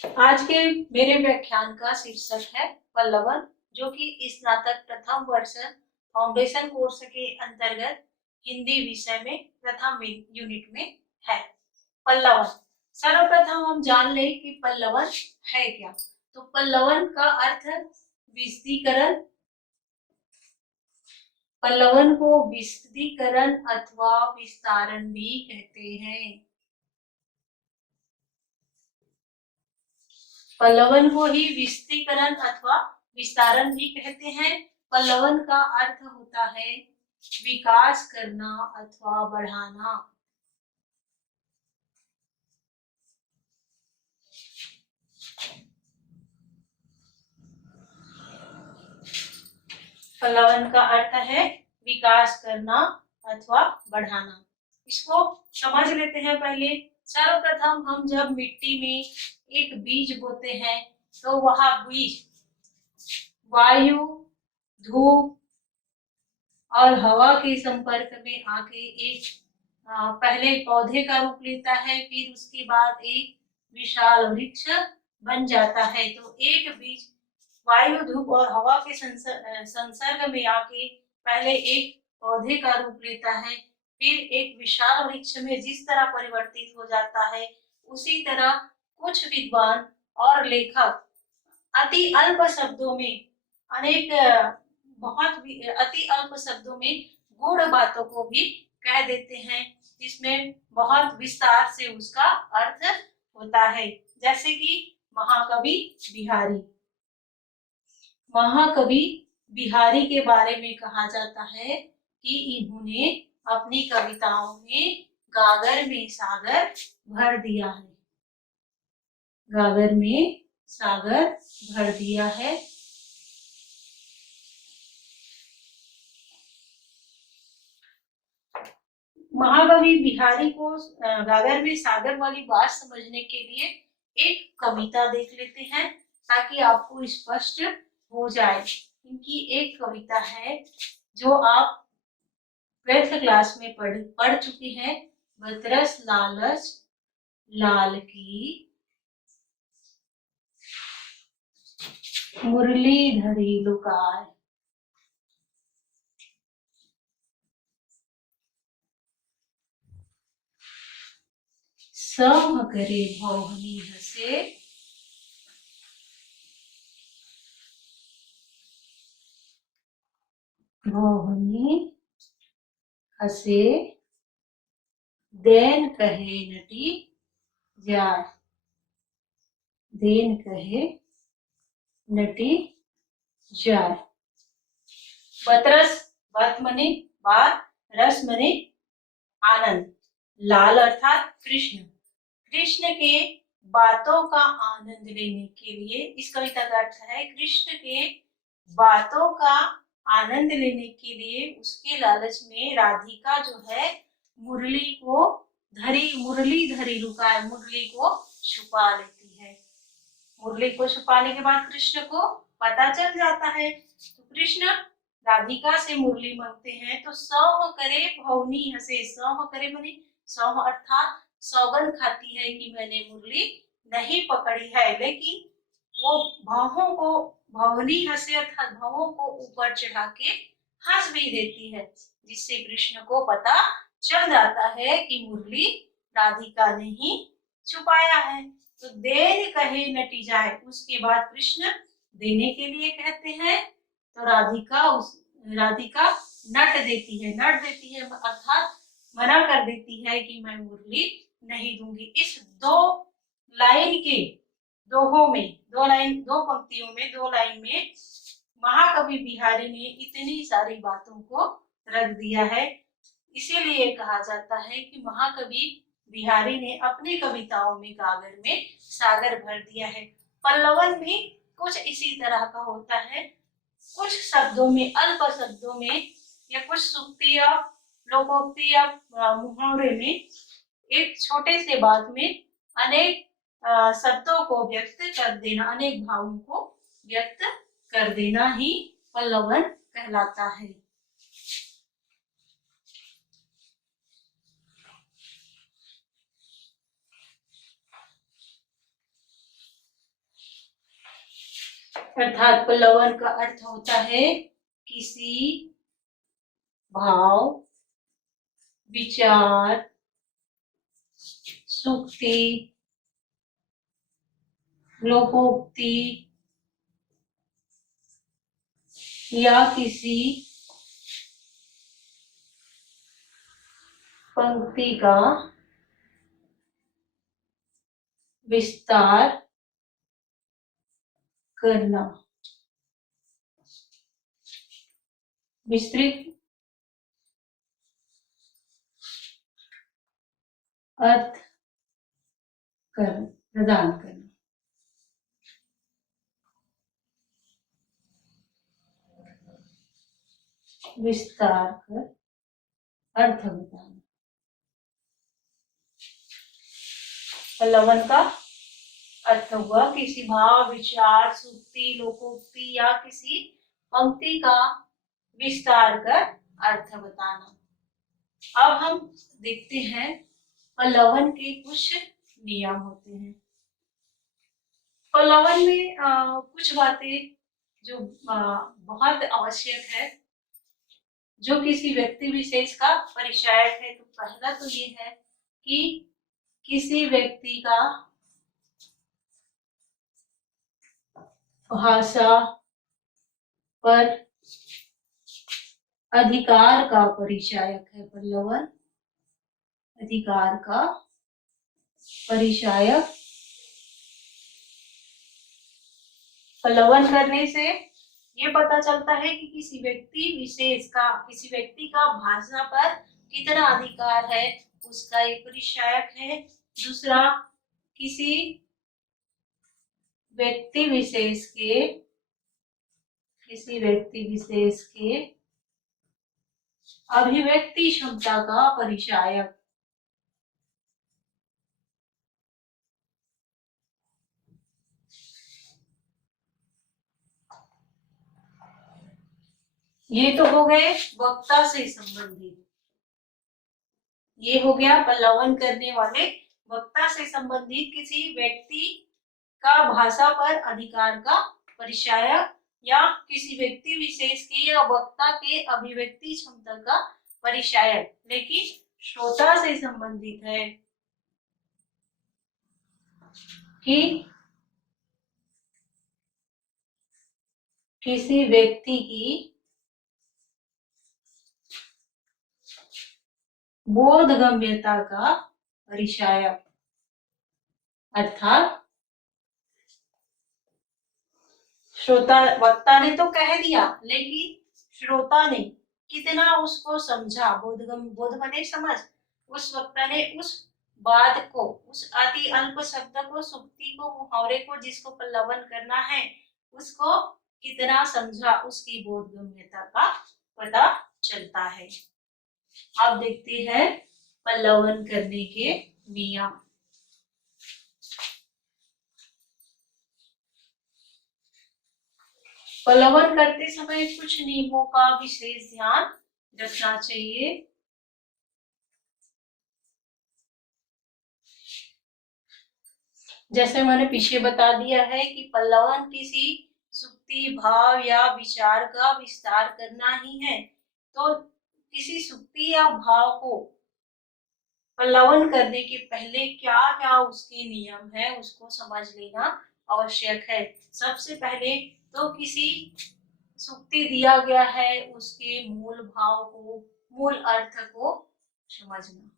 आज के मेरे व्याख्यान का शीर्षक है पल्लवन, जो कि स्नातक प्रथम वर्ष फाउंडेशन कोर्स के अंतर्गत हिंदी विषय में प्रथम यूनिट में है। पल्लवन, सर्वप्रथम हम जान ले कि पल्लवन है क्या। तो पल्लवन का अर्थ विशदीकरण। पल्लवन को विशदीकरण अथवा विस्तारण भी कहते हैं। पल्लवन को ही विशदीकरण अथवा विस्तारण भी कहते हैं। पल्लवन का अर्थ होता है विकास करना अथवा बढ़ाना। पल्लवन का अर्थ है विकास करना अथवा बढ़ाना। इसको समझ लेते हैं। पहले सर्वप्रथम हम जब मिट्टी में एक बीज बोते हैं तो वह बीज वायु, धूप और हवा के संपर्क में आके एक पहले पौधे का रूप लेता है, फिर उसके बाद एक विशाल वृक्ष बन जाता है। तो एक बीज वायु, धूप और हवा के संसर्ग में आके पहले एक पौधे का रूप लेता है, फिर एक विशाल वृक्ष में जिस तरह परिवर्तित हो जाता है, उसी तरह कुछ विद्वान और लेखक अति अल्प शब्दों में अनेक अति अल्प शब्दों में गूढ़ बातों को भी कह देते हैं, जिसमें बहुत विस्तार से उसका अर्थ होता है। जैसे कि महाकवि बिहारी। महाकवि बिहारी के बारे में कहा जाता है कि इन्होंने अपनी कविताओं में गागर में सागर भर दिया है। गागर में सागर भर दिया है। महाकवि बिहारी को गागर में सागर वाली बात समझने के लिए एक कविता देख लेते हैं, ताकि आपको स्पष्ट हो जाए। इनकी एक कविता है जो आप 12th क्लास में पढ़ चुकी हैं। बतरस लालच लाल की मुरली धरी लुकाय। सम करे भौहनी हसे भौहनी हसे देन कहे नटी जाय। देन कहे नटी जाय। बतरस बत मने बात, रस मने आनंद, लाल अर्थात कृष्ण। कृष्ण के बातों का आनंद लेने के लिए, इस कविता का अर्थ है कृष्ण के बातों का आनंद लेने के लिए उसके लालच में राधिका जो है मुरली धरी लुकाए, मुरली को छुपा लेती है। मुरली को छुपाने के बाद कृष्ण को पता चल जाता है, तो कृष्ण राधिका से मुरली मांगते हैं। तो सौह करे भौनी हसे। सौह करे माने सौह अर्थात सौगंध खाती है कि मैंने मुरली नहीं पकड़ी है, लेकिन वो भावों को भवनी हसे अर्थात भावों को ऊपर चढ़ा के हंस भी देती है, जिससे कृष्ण को पता चल जाता है कि मुरली राधिका ने ही छुपाया है। तो देन कहे नटी जाए। उसके बाद कृष्ण देने के लिए कहते हैं, तो राधिका नट देती है अर्थात मना कर देती है कि मैं मुरली नहीं दूंगी। इस दो लाइन के दोहों में, दो पंक्तियों में, दो लाइन में महाकवि बिहारी ने इतनी सारी बातों को रख दिया है। इसीलिए कहा जाता है कि महाकवि बिहारी ने अपनी कविताओं में गागर में सागर भर दिया है। पल्लवन भी कुछ इसी तरह का होता है। कुछ शब्दों में, अल्प शब्दों में, या कुछ सूक्ति या लोकोक्ति या मुहावरे में, एक छोटे से बात में अनेक शब्दों को व्यक्त कर देना, अनेक भावों को व्यक्त कर देना ही पल्लवन कहलाता है। अर्थात पल्लवन का अर्थ होता है किसी भाव, विचार, सूक्ति, लोकोक्ति या किसी पंक्ति का विस्तार करना, विस्तृत अर्थ प्रदान करना। विस्तार कर अर्थ बताना। पल्लवन का अर्थ हुआ किसी भाव, विचार, सूक्ति, लोकोक्ति या किसी पंक्ति का विस्तार कर अर्थ बताना। अब हम देखते हैं पल्लवन के कुछ नियम होते हैं। पल्लवन में कुछ बातें जो बहुत आवश्यक है, जो किसी व्यक्ति विशेष का परिचायक है। तो पहला तो ये है कि किसी व्यक्ति का भाषा पर अधिकार का परिचायक है। पल्लवन अधिकार का परिचायक। पल्लवन करने से ये पता चलता है कि किसी व्यक्ति का भाषा पर कितना अधिकार है, उसका एक परिचायक है। दूसरा, किसी व्यक्ति विशेष के अभिव्यक्ति क्षमता का परिचायक। ये तो हो गए वक्ता से संबंधित। ये हो गया पल्लवन करने वाले वक्ता से संबंधित किसी व्यक्ति का भाषा पर अधिकार का परिचायक या किसी व्यक्ति विशेष के या वक्ता के अभिव्यक्ति क्षमता का परिचायक। लेकिन श्रोता से संबंधित है कि किसी व्यक्ति की बोधगम्यता का परिचायक। अर्थात वक्ता ने तो कह दिया, लेकिन श्रोता ने कितना उसको समझा, बोध बने समझ, उस वक्ता ने उस बात को, उस अति अल्प शब्द को, सुक्ति को, मुहावरे को, जिसको पल्लवन करना है, उसको कितना समझा, उसकी बोधगम्यता का पता चलता है। अब देखते हैं पल्लवन करने के नियम। पल्लवन करते समय कुछ नियमों का विशेष ध्यान रखना चाहिए। जैसे मैंने पीछे बता दिया है कि पल्लवन किसी सुक्ति, भाव या विचार का विस्तार करना ही है। तो किसी सुक्ति या भाव को पल्लवन करने के पहले क्या क्या उसके नियम है, उसको समझ लेना आवश्यक है। सबसे पहले तो किसी सुक्ति दिया गया है, उसके मूल भाव को, मूल अर्थ को समझना।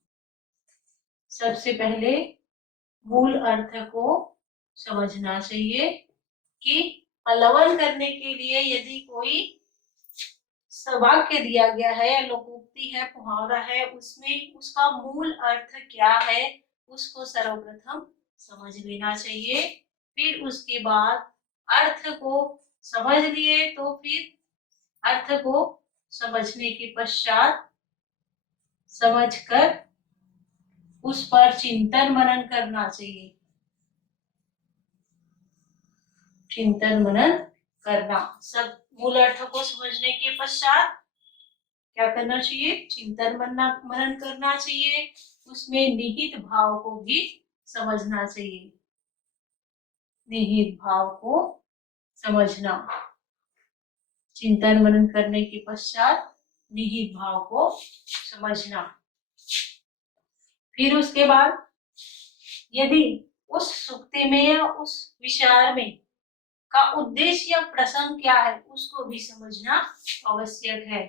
सबसे पहले मूल अर्थ को समझना चाहिए कि पल्लवन करने के लिए यदि कोई वाक्य दिया गया है या लोकोक्ति है, मुहावरा है, उसमें उसका मूल अर्थ क्या है, उसको सर्वप्रथम समझ लेना चाहिए। फिर उसके बाद अर्थ को समझ लिए तो फिर अर्थ को समझने के पश्चात समझकर उस पर चिंतन मनन करना चाहिए। चिंतन मनन करना, सब मूल अर्थ को समझने के पश्चात क्या करना चाहिए? चिंतन मनन करना चाहिए। उसमें निहित भाव को भी समझना चाहिए। निहित भाव को समझना। चिंतन मनन करने के पश्चात निहित भाव को समझना। फिर उसके बाद यदि उस सुक्ति में या उस विचार में का उद्देश्य या प्रसंग क्या है उसको भी समझना आवश्यक है।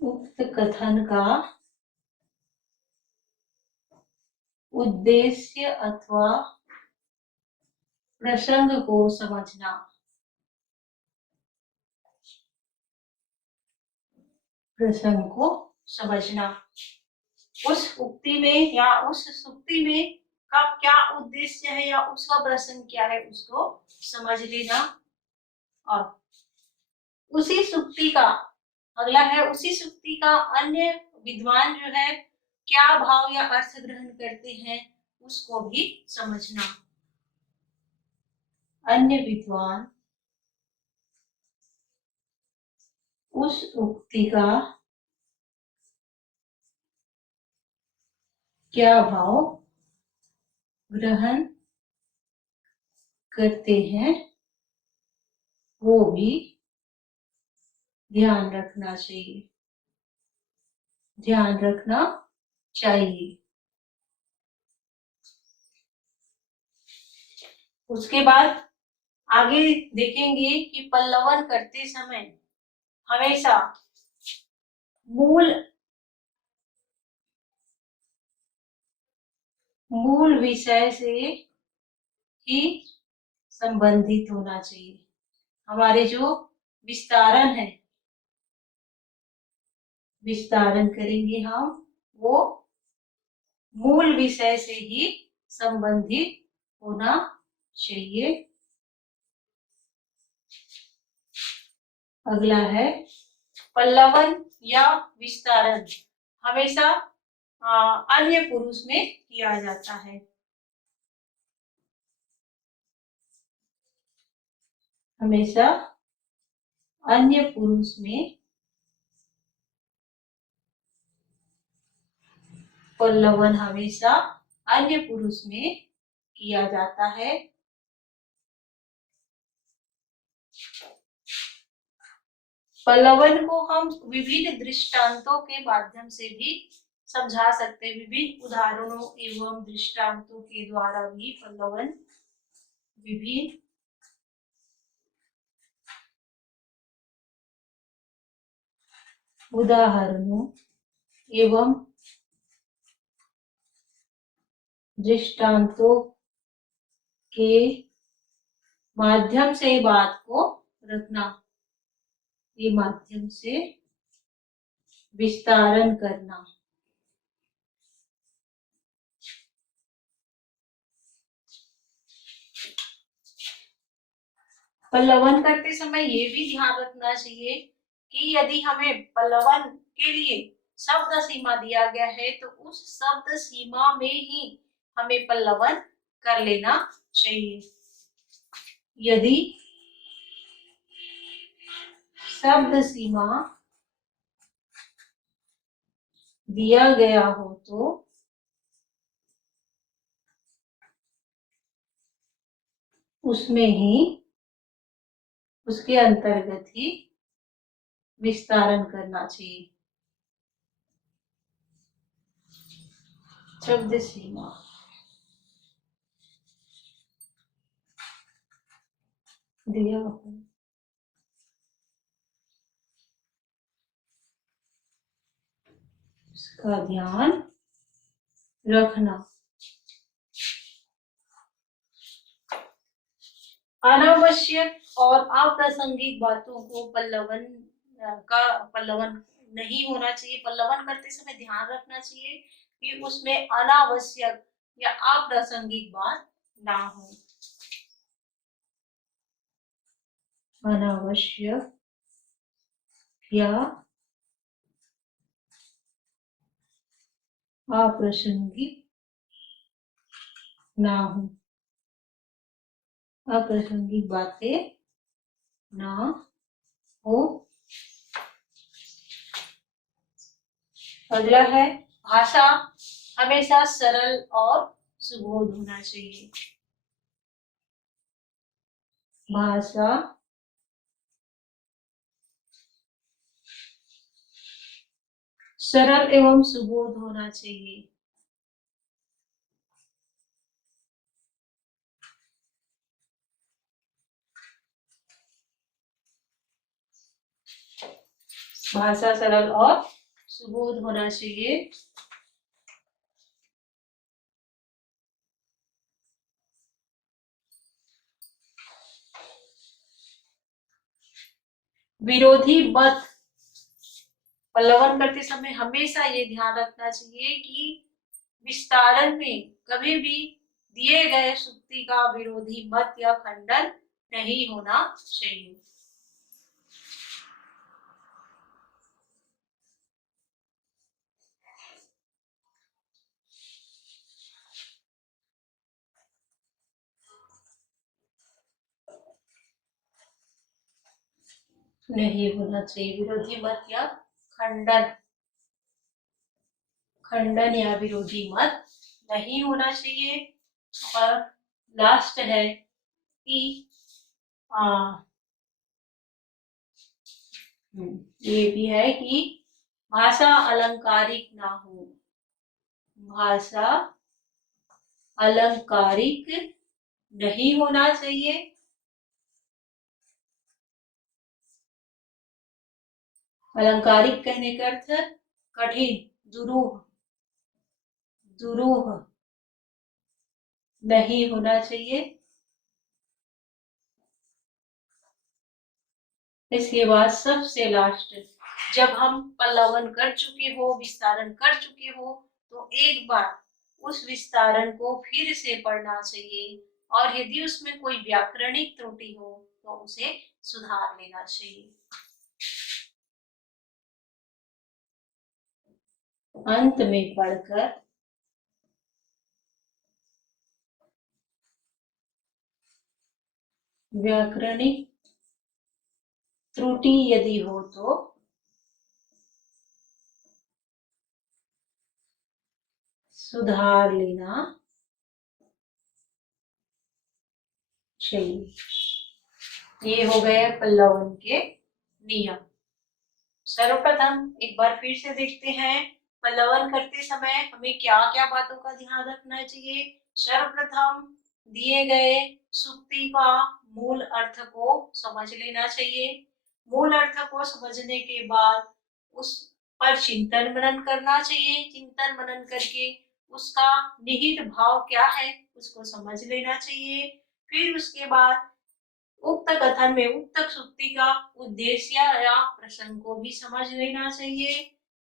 उक्त कथन का उद्देश्य अथवा प्रसंग को समझना। प्रसंग को समझना। उस उक्ति में या उस सुक्ति में का क्या उद्देश्य है या उसका प्रसंग क्या है उसको समझ लेना। और उसी सुक्ति का अगला है, उसी सुक्ति का अन्य विद्वान जो है क्या भाव या अर्थ ग्रहण करते हैं उसको भी समझना। अन्य विद्वान उस उक्ति का क्या भाव ग्रहण करते हैं वो भी ध्यान रखना चाहिए। ध्यान रखना चाहिए। उसके बाद आगे देखेंगे कि पल्लवन करते समय हमेशा मूल विषय से ही संबंधित होना चाहिए। हमारे जो विस्तारण है, विस्तारण करेंगे हम, वो मूल विषय से ही संबंधित होना चाहिए। अगला है पल्लवन या विस्तारण हमेशा अन्य पुरुष में किया जाता है। हमेशा अन्य पुरुष में पल्लवन हमेशा अन्य पुरुष में किया जाता है। पल्लवन को हम विभिन्न दृष्टांतों के माध्यम से भी समझा सकते हैं। विभिन्न उदाहरणों एवं दृष्टांतों के द्वारा भी पल्लवन विभिन्न उदाहरणों एवं दृष्टांतों के माध्यम से बात को रखना, ये माध्यम से विस्तारण करना। पल्लवन करते समय ये भी ध्यान रखना चाहिए कि यदि हमें पल्लवन के लिए शब्द सीमा दिया गया है तो उस शब्द सीमा में ही हमें पल्लवन कर लेना चाहिए। यदि शब्द सीमा दिया गया हो तो उसमें ही, उसके अंतर्गत ही विस्तारण करना चाहिए। शब्द सीमा दिया हो उसका ध्यान रखना। अनावश्यक और अप्रासंगिक बातों को पल्लवन नहीं होना चाहिए। पल्लवन करते समय ध्यान रखना चाहिए कि उसमें अनावश्यक या अप्रासंगिक बात ना हो। अनावश्यक या अप्रासंगिक ना हो। अप्रासंगिक बातें ना हो। अगला है भाषा हमेशा सरल और सुबोध होना चाहिए। भाषा सरल एवं सुबोध होना चाहिए। भाषा सरल और सुबोध होना चाहिए। विरोधी मत पल्लवन करते समय हमेशा ये ध्यान रखना चाहिए कि विस्तारण में कभी भी दिए गए सूक्ति का विरोधी मत या खंडन नहीं होना चाहिए। नहीं होना चाहिए विरोधी मत या खंडन। खंडन या विरोधी मत नहीं होना चाहिए। और लास्ट है कि ये भी है कि भाषा अलंकारिक ना हो। भाषा अलंकारिक नहीं होना चाहिए। अलंकारिक कहने का अर्थ कठिन, दुरूह, दुरूह नहीं होना चाहिए। इसके बाद सबसे लास्ट, जब हम पल्लवन कर चुके हो, विस्तारण कर चुके हो, तो एक बार उस विस्तारण को फिर से पढ़ना चाहिए और यदि उसमें कोई व्याकरणिक त्रुटि हो तो उसे सुधार लेना चाहिए। अंत में पढ़कर व्याकरणिक त्रुटि यदि हो तो सुधार लेना चाहिए। ये हो गए पल्लवन के नियम। सर्वप्रथम एक बार फिर से देखते हैं पल्लवन करते समय हमें क्या क्या बातों का ध्यान रखना चाहिए। सर्वप्रथम दिए गए सूक्ति का मूल अर्थ को समझ लेना चाहिए। मूल अर्थ को समझने के बाद उस पर चिंतन मनन करना चाहिए। चिंतन मनन करके उसका निहित भाव क्या है उसको समझ लेना चाहिए। फिर उसके बाद उक्त कथन में उक्त सूक्ति का उद्देश्य या प्रसंग को भी समझ लेना चाहिए।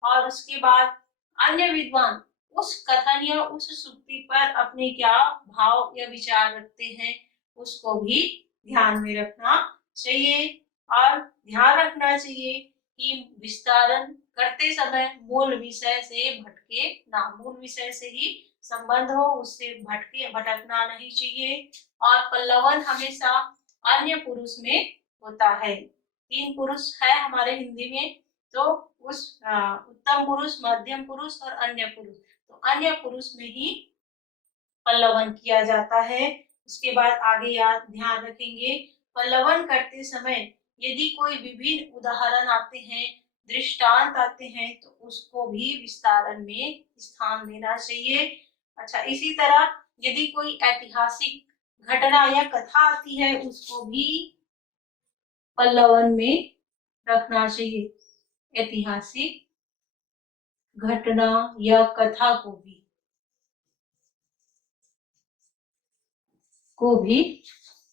और उसके बाद अन्य विद्वान उस कथन या उस सूक्ति पर अपने क्या भाव या विचार रखते हैं उसको भी ध्यान में रखना चाहिए। और ध्यान रखना चाहिए कि विस्तारण करते समय मूल विषय से भटके ना, मूल विषय से ही संबंध हो, उससे भटकना नहीं चाहिए। और पल्लवन हमेशा अन्य पुरुष में होता है। 3 पुरुष है हमारे हिंदी में, तो उस उत्तम पुरुष, मध्यम पुरुष और अन्य पुरुष, तो अन्य पुरुष में ही पल्लवन किया जाता है। उसके बाद आगे याद ध्यान रखेंगे पल्लवन करते समय यदि कोई विभिन्न उदाहरण आते हैं, दृष्टांत आते हैं, तो उसको भी विस्तारण में स्थान देना चाहिए। अच्छा, इसी तरह यदि कोई ऐतिहासिक घटना या कथा आती है उसको भी पल्लवन में रखना चाहिए। ऐतिहासिक घटना या कथा को भी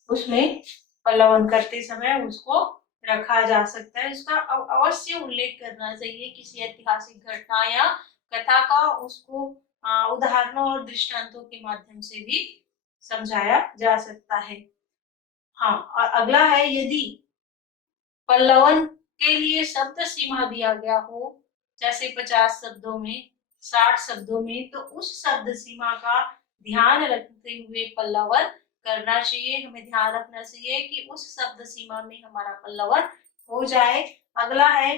उसमें पल्लवन करते समय उसको रखा जा सकता है। उसका अवश्य उल्लेख करना चाहिए किसी ऐतिहासिक घटना या कथा का, उसको उदाहरणों और दृष्टांतों के माध्यम से भी समझाया जा सकता है। हाँ, और अगला है यदि पल्लवन के लिए शब्द सीमा दिया गया हो, जैसे 50 शब्दों में, 60 शब्दों में, तो उस शब्द सीमा का ध्यान रखते हुए पल्लवन करना चाहिए। हमें ध्यान रखना चाहिए कि उस शब्द सीमा में हमारा पल्लवन हो जाए। अगला है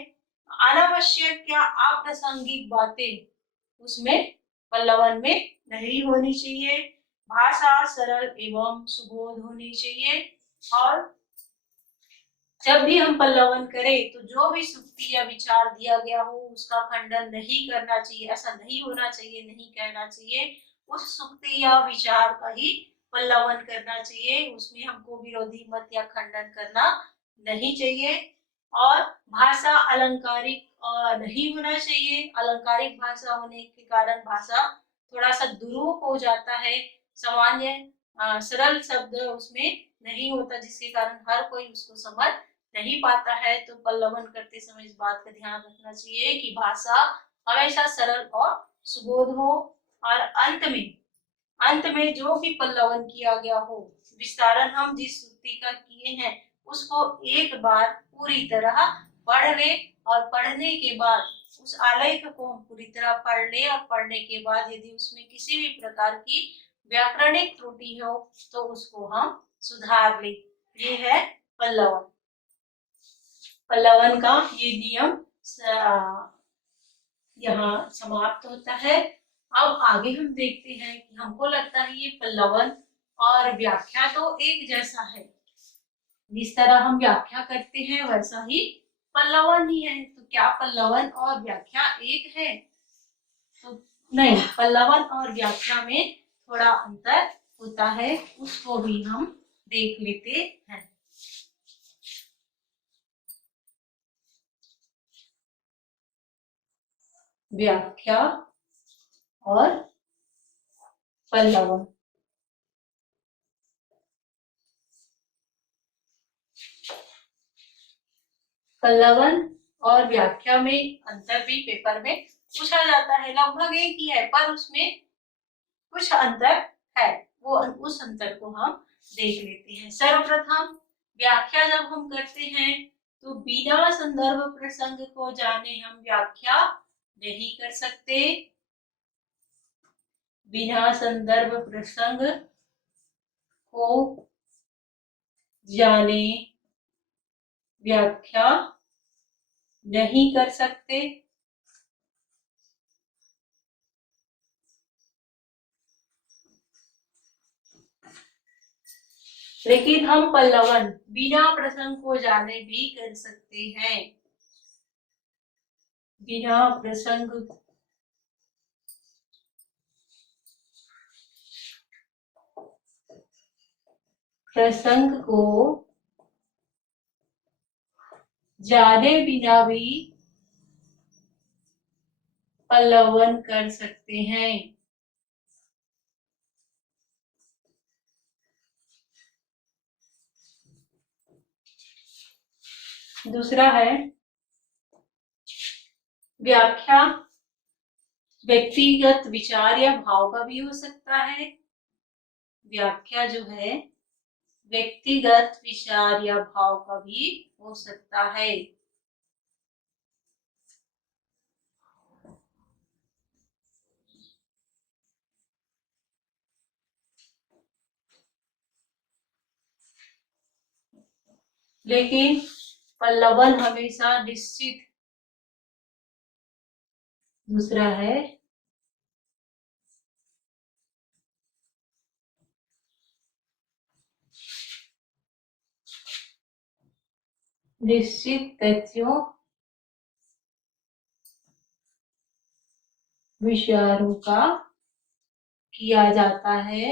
अनावश्यक या अप्रासंगिक बातें उसमें पल्लवन में नहीं होनी चाहिए। भाषा सरल एवं सुबोध होनी चाहिए। और जब भी हम पल्लवन करें तो जो भी सूक्ति या विचार दिया गया हो उसका खंडन नहीं करना चाहिए, ऐसा नहीं होना चाहिए, नहीं कहना चाहिए। उस सूक्ति या विचार का ही पल्लवन करना चाहिए, उसमें हमको विरोधी मत या खंडन करना नहीं चाहिए। और भाषा अलंकारिक नहीं होना चाहिए। अलंकारिक भाषा होने के कारण भाषा थोड़ा सा दुरूह हो जाता है। सामान्य सरल शब्द उसमें नहीं होता, जिसके कारण हर कोई उसको समझ नहीं पाता है। तो पल्लवन करते समय इस बात का ध्यान रखना चाहिए कि भाषा हमेशा सरल और सुबोध हो। और अंत में जो भी पल्लवन किया गया हो, विस्तारण हम जिस सूक्ति का किए हैं उसको एक बार पूरी तरह पढ़ ले। और पढ़ने के बाद उस आलेख को हम पूरी तरह पढ़ ले। और पढ़ने के बाद यदि उसमें किसी भी प्रकार की व्याकरणिक त्रुटि हो तो उसको हम सुधार ले। ये है पल्लवन। पल्लवन का ये नियम यहाँ समाप्त होता है। अब आगे हम देखते हैं कि हमको लगता है ये पल्लवन और व्याख्या तो एक जैसा है। जिस तरह हम व्याख्या करते हैं वैसा ही पल्लवन ही है। तो क्या पल्लवन और व्याख्या एक है? तो नहीं, पल्लवन और व्याख्या में थोड़ा अंतर होता है, उसको भी हम देख लेते हैं। व्याख्या और पल्लवन। पल्लवन और व्याख्या में अंतर भी पेपर में पूछा जाता है। लगभग एक ही है पर उसमें कुछ अंतर है, वो उस अंतर को हम देख लेते हैं। सर्वप्रथम व्याख्या जब हम करते हैं तो बिना संदर्भ प्रसंग को जाने हम व्याख्या नहीं कर सकते। बिना संदर्भ प्रसंग को जाने व्याख्या नहीं कर सकते। लेकिन हम पल्लवन बिना प्रसंग को जाने भी कर सकते हैं। बिना प्रसंग को जाने बिना भी पल्लवन कर सकते हैं। दूसरा है व्याख्या व्यक्तिगत विचार या भाव का भी हो सकता है। व्याख्या जो है व्यक्तिगत विचार या भाव का भी हो सकता है। लेकिन पल्लवन हमेशा निश्चित। दूसरा है निश्चित तथ्यों विचारों का किया जाता है।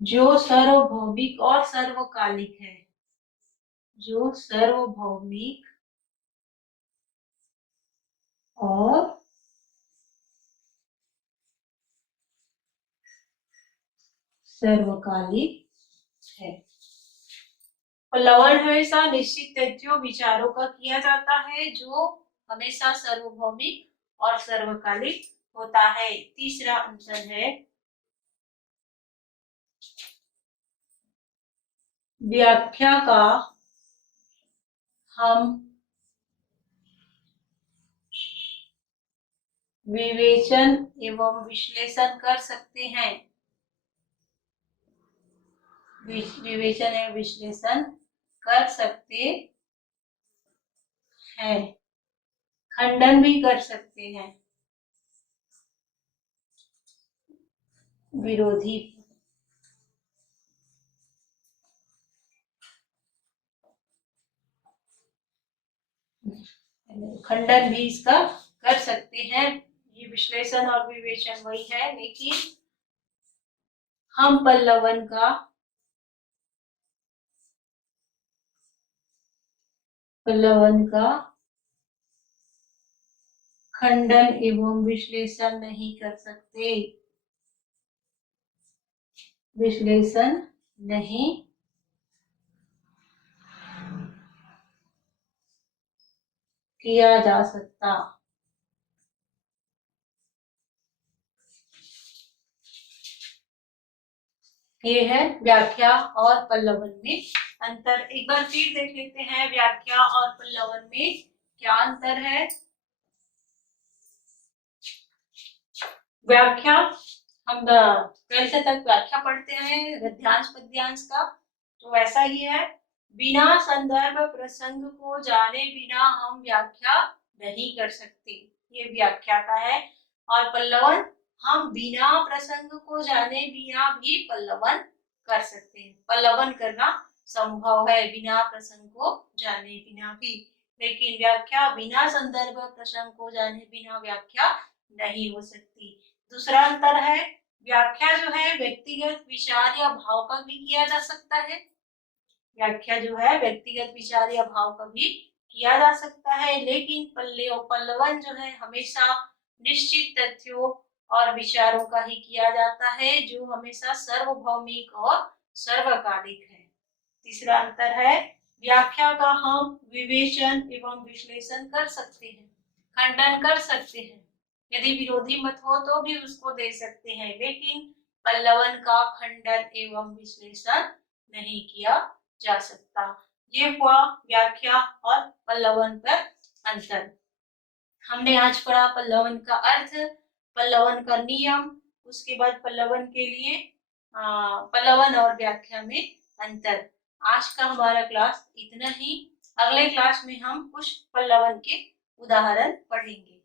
जो सार्वभौमिक और सर्वकालिक है। जो सार्वभौमिक और सर्वकालिक है। पल्लवन हमेशा निश्चित तथ्यों विचारों का किया जाता है जो हमेशा सार्वभौमिक और सर्वकालिक होता है। तीसरा अंतर है व्याख्या का हम विवेचन एवं विश्लेषण कर सकते हैं। विवेचन एवं विश्लेषण कर सकते हैं, खंडन भी कर सकते हैं। विरोधी खंडन भी इसका कर सकते हैं। ये विश्लेषण और विवेचन वही है, लेकिन हम पल्लवन का खंडन एवं विश्लेषण नहीं कर सकते। विश्लेषण नहीं किया जा सकता। ये है व्याख्या और पल्लवन में अंतर। एक बार फिर देख लेते हैं व्याख्या और पल्लवन में क्या अंतर है। व्याख्या हम 12th तक व्याख्या पढ़ते हैं गद्यांश पद्यांश का, तो वैसा ही है। बिना संदर्भ प्रसंग को जाने बिना हम व्याख्या नहीं कर सकते, ये व्याख्या का है। और पल्लवन, हम बिना प्रसंग को जाने बिना भी पल्लवन कर सकते हैं। पल्लवन करना संभव है बिना प्रसंग को जाने बिना भी, लेकिन व्याख्या बिना संदर्भ प्रसंग को जाने बिना व्याख्या नहीं हो सकती। दूसरा अंतर है, व्याख्या जो है व्यक्तिगत विचार या भाव पर भी किया जा सकता है। व्याख्या जो है व्यक्तिगत विचार या भाव पर भी किया जा सकता है, लेकिन पल्लवन जो है हमेशा निश्चित तथ्यों और विचारों का ही किया जाता है, जो हमेशा सार्वभौमिक और सर्वकालिक है। तीसरा अंतर है, व्याख्या का हम विवेचन एवं विश्लेषण कर सकते हैं, खंडन कर सकते हैं, यदि विरोधी मत हो तो भी उसको दे सकते हैं, लेकिन पल्लवन का खंडन एवं विश्लेषण नहीं किया जा सकता। ये हुआ व्याख्या और पल्लवन पर अंतर। हमने आज पढ़ा पल्लवन का अर्थ, पल्लवन का नियम, उसके बाद पल्लवन के लिए पल्लवन और व्याख्या में अंतर। आज का हमारा क्लास इतना ही। अगले क्लास में हम कुछ पल्लवन के उदाहरण पढ़ेंगे।